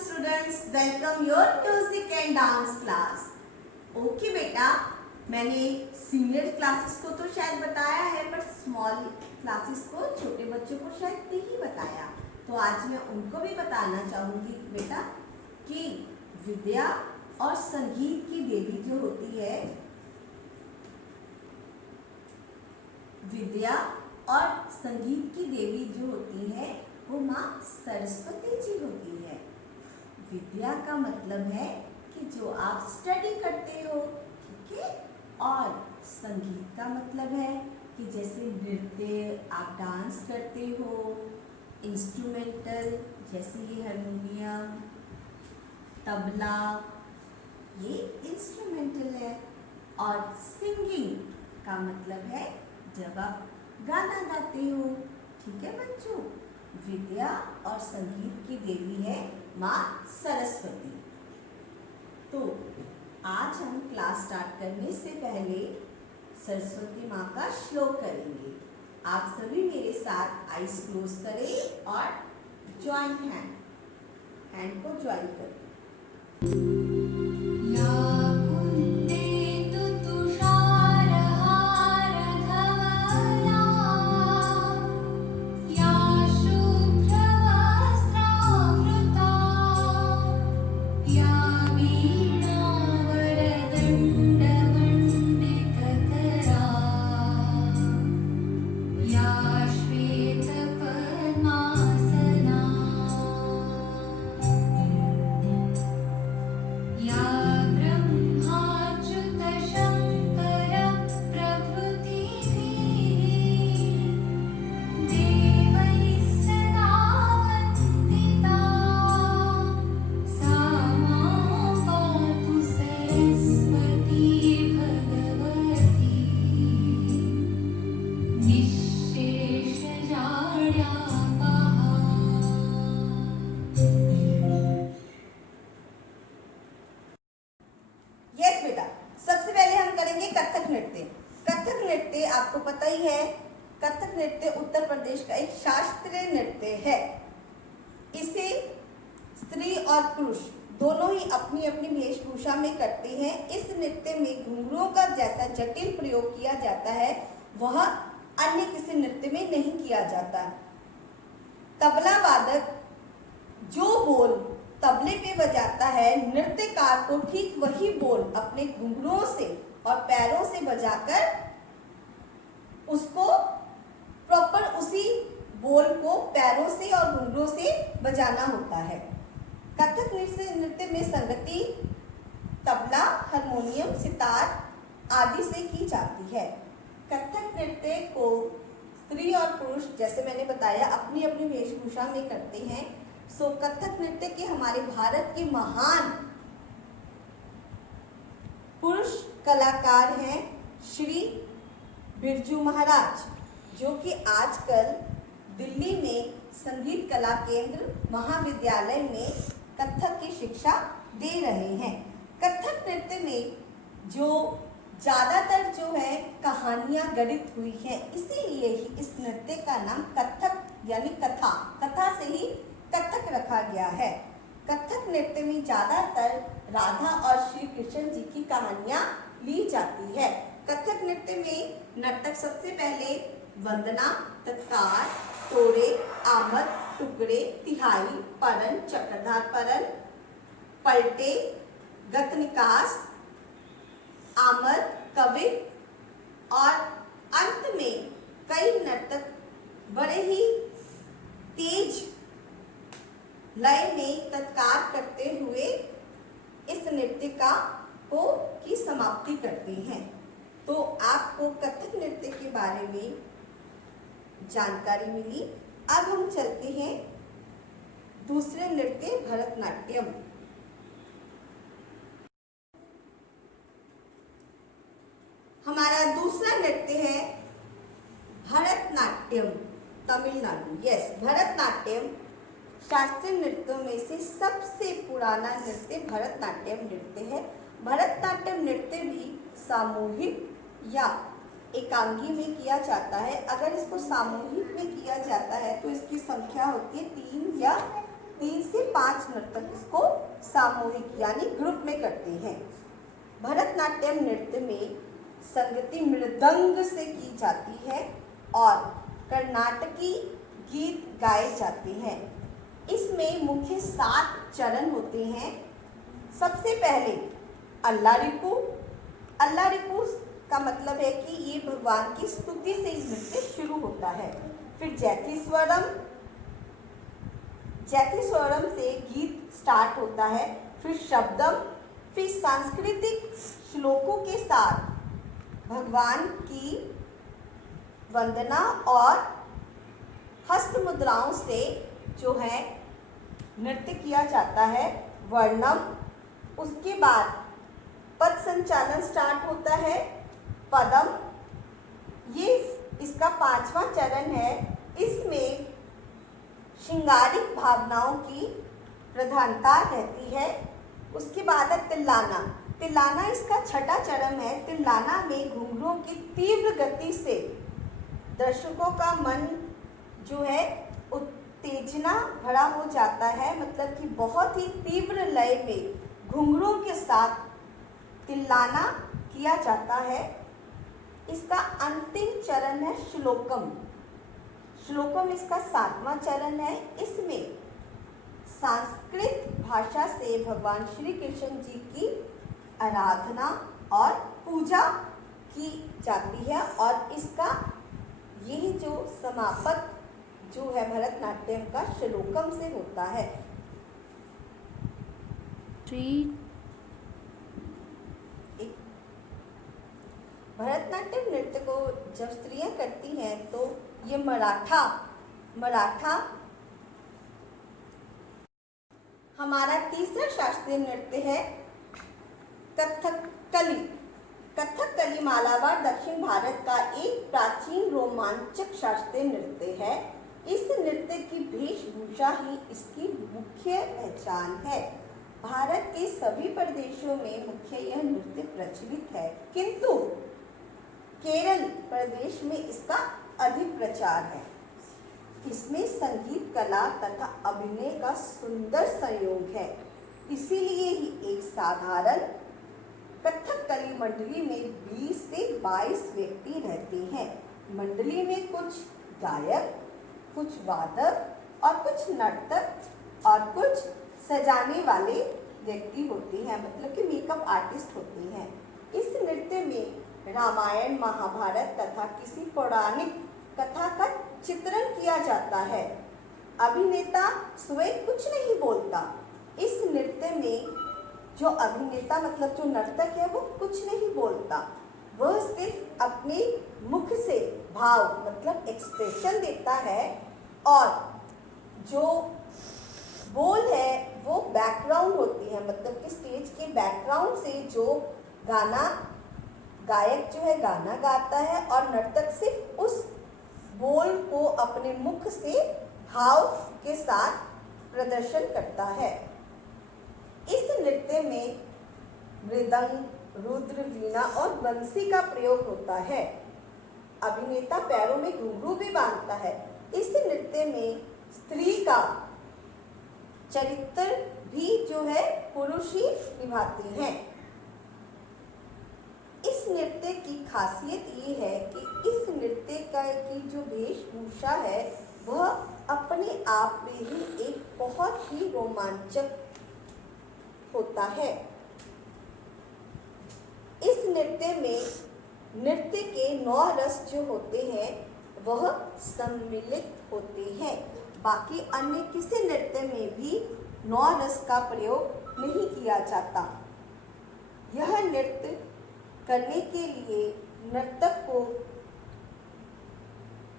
students, welcome your music and dance class. Okay बेटा, मैंने senior classes को तो शायद बताया है, पर स्मॉल क्लासेस को, छोटे बच्चों को शायद नहीं बताया। तो आज मैं उनको भी बताना चाहूँगी बेटा कि विद्या और संगीत की देवी जो होती है, विद्या और संगीत की देवी जो होती है वो माँ सरस्वती जी होती है। विद्या का मतलब है कि जो आप स्टडी करते हो, ठीक है, और संगीत का मतलब है कि जैसे नृत्य आप डांस करते हो, इंस्ट्रूमेंटल जैसे ये हारमोनियम, तबला, ये इंस्ट्रूमेंटल है। और सिंगिंग का मतलब है जब आप गाना गाते हो, ठीक है बच्चों। विद्या और संगीत की देवी है माँ सरस्वती। तो आज हम क्लास स्टार्ट करने से पहले सरस्वती माँ का श्लोक करेंगे। आप सभी मेरे साथ आईज क्लोज करें और ज्वाइंट हैंड को ज्वाइन करें। यस बेटा, सबसे पहले हम करेंगे कथक नृत्य। कथक नृत्य आपको पता ही है, कथक नृत्य उत्तर प्रदेश का एक शास्त्रीय नृत्य है। इसे स्त्री और पुरुष दोनों ही अपनी अपनी वेशभूषा में करते हैं। इस नृत्य में घुंघरुओं का जैसा जटिल प्रयोग किया जाता है वह अन्य किसी नृत्य में नहीं किया जाता। तबला वादक जो बोल तबले पे बजाता है, नृत्यकार को ठीक वही बोल अपने घुंघरुओं से और पैरों से बजाकर उसको प्रॉपर उसी बोल को पैरों से और घुंघरुओं से बजाना होता है। कथक नृत्य में संगति तबला, हारमोनियम, सितार आदि से की जाती है। कथक नृत्य को स्त्री और पुरुष जैसे मैंने बताया अपनी अपनी वेशभूषा में करते हैं। सो कथक नृत्य के हमारे भारत के महान पुरुष कलाकार हैं श्री बिरजू महाराज, जो कि आजकल दिल्ली में संगीत कला केंद्र महाविद्यालय में कथक की शिक्षा दे रहे हैं। कथक नृत्य में जो ज़्यादातर जो है कहानियाँ गढ़ित हुई है, इसीलिए ही इस नृत्य का नाम कथक यानी कथा से ही कथक रखा गया है। कथक नृत्य में ज़्यादातर राधा और श्री कृष्ण जी की कहानियाँ ली जाती है। कथक नृत्य में नर्तक सबसे पहले वंदना, तत्कार, तोड़े, आमद, टुकड़े, तिहाई, परन, चक्रधार परन, पलटे, गतनिकास, आमद, कवित और अंत में कई नर्तक बड़े ही तेज लय में तत्कार करते हुए इस नृत्य की समाप्ति करते हैं। तो आपको कथक नृत्य के बारे में जानकारी मिली। अब हम चलते हैं दूसरे नृत्य भरतनाट्यम। हमारा दूसरा नृत्य है भरतनाट्यम, तमिलनाडु। यस, भरतनाट्यम शास्त्रीय नृत्यों में से सबसे पुराना नृत्य भरतनाट्यम नृत्य है। भरतनाट्यम नृत्य भी सामूहिक या एकांगी में किया जाता है। अगर इसको सामूहिक में किया जाता है तो इसकी संख्या होती है 3 या 3 से 5 नर्तक इसको सामूहिक यानी ग्रुप में करते हैं। भरतनाट्यम नृत्य में संगति मृदंग से की जाती है और कर्नाटकी गीत गाए जाते हैं। इसमें मुख्य 7 चरण होते हैं। सबसे पहले अल्लारिपू। अल्लारिपू का मतलब है कि ये भगवान की स्तुति से ये नृत्य शुरू होता है। फिर जैतीस्वरम। जैतीस्वरम से गीत स्टार्ट होता है। फिर शब्दम। फिर सांस्कृतिक श्लोकों के साथ भगवान की वंदना और हस्त मुद्राओं से जो है नृत्य किया जाता है। वर्णम। उसके बाद पद संचालन स्टार्ट होता है। पदम, ये इसका 5वां चरण है। इसमें श्रृंगारिक भावनाओं की प्रधानता रहती है। उसके बाद है तिल्लाना। तिल्लाना इसका 6ठा चरण है। तिल्लाना में घुंघरूओं की तीव्र गति से दर्शकों का मन जो है उत्तेजना भरा हो जाता है, मतलब कि बहुत ही तीव्र लय में घुंघरूओं के साथ तिल्लाना किया जाता है। इसका अंतिम चरण है श्लोकम। श्लोकम इसका 7वां चरण है। इसमें संस्कृत भाषा से भगवान श्री कृष्ण जी की आराधना और पूजा की जाती है और इसका यही जो समापन जो है भरतनाट्यम का श्लोकम से होता है। भरतनाट्यम नृत्य को जब स्त्रियां करती हैं तो ये मराठा हमारा तीसरा शास्त्रीय नृत्य है कथकली। कथकली मालाबार दक्षिण भारत का एक प्राचीन रोमांचक शास्त्रीय नृत्य है। इस नृत्य की वेशभूषा ही इसकी मुख्य पहचान है। भारत के सभी प्रदेशों में मुख्य यह नृत्य प्रचलित है, किंतु केरल प्रदेश में इसका अधिक प्रचार है। इसमें संगीत कला तथा अभिनय का सुंदर संयोग है, इसीलिए ही एक साधारण कथकली मंडली में 20 से 22 व्यक्ति रहते हैं। मंडली में कुछ गायक, कुछ वादक और कुछ नर्तक और कुछ सजाने वाले व्यक्ति होते हैं, मतलब कि मेकअप आर्टिस्ट होते हैं। इस नृत्य में रामायण, महाभारत तथा किसी पौराणिक कथा का चित्रण किया जाता है। अभिनेता स्वयं कुछ नहीं बोलता। इस नृत्य में जो अभिनेता मतलब जो नर्तक है वो कुछ नहीं बोलता, वह सिर्फ अपने मुख से भाव मतलब एक्सप्रेशन देता है और जो बोल है वो बैकग्राउंड होती है, मतलब कि स्टेज के बैकग्राउंड से जो गाना गायक जो है गाना गाता है और नर्तक सिर्फ उस बोल को अपने मुख से भाव के साथ प्रदर्शन करता है। इस नृत्य में मृदंग, रुद्र, वीणा और बंसी का प्रयोग होता है। अभिनेता पैरों में घुंघरू भी बांधता है। इस नृत्य में स्त्री का चरित्र भी जो है पुरुष ही निभाते हैं। इस नृत्य की खासियत ये है कि इस नृत्य की जो वेशभूषा है वह अपने आप में ही एक बहुत ही रोमांचक होता है। इस नृत्य में नृत्य के 9 रस जो होते हैं वह सम्मिलित होते हैं। बाकी अन्य किसी नृत्य में भी 9 रस का प्रयोग नहीं किया जाता। यह नृत्य करने के लिए नर्तक को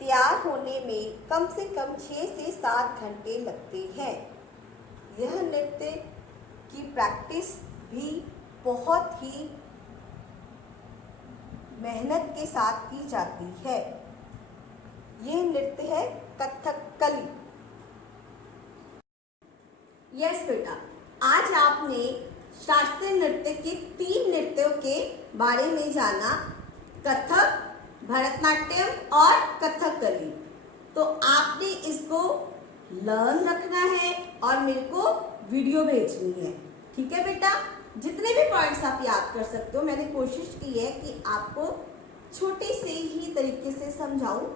तैयार होने में कम से कम 6 से 7 घंटे लगते हैं। यह नृत्य की प्रैक्टिस भी बहुत ही मेहनत के साथ की जाती है। यह नृत्य है कथकली। यस बेटा, आज आपने शास्त्रीय नृत्य के 3 नृत्यों के बारे में जाना, कथक, भरतनाट्यम और कथकली। तो आपने इसको लर्न रखना है, और मेरे को वीडियो भेजनी है। ठीक है बेटा, जितने भी पॉइंट्स आप याद कर सकते हो, मैंने कोशिश की है कि आपको छोटे से ही तरीके से समझाऊं,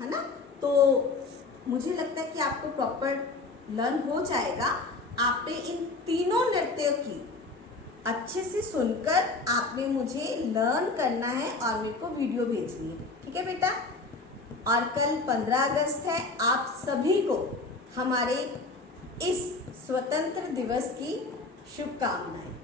है ना। तो मुझे लगता है कि आपको प्रॉपर लर्न हो जाएगा। आपने इन तीनों नृत्यों की अच्छे से सुनकर आपने मुझे लर्न करना है और मेरे को वीडियो भेजनी है। ठीक है बेटा, और कल 15 अगस्त है। आप सभी को हमारे इस स्वतंत्र दिवस की शुभकामनाएं।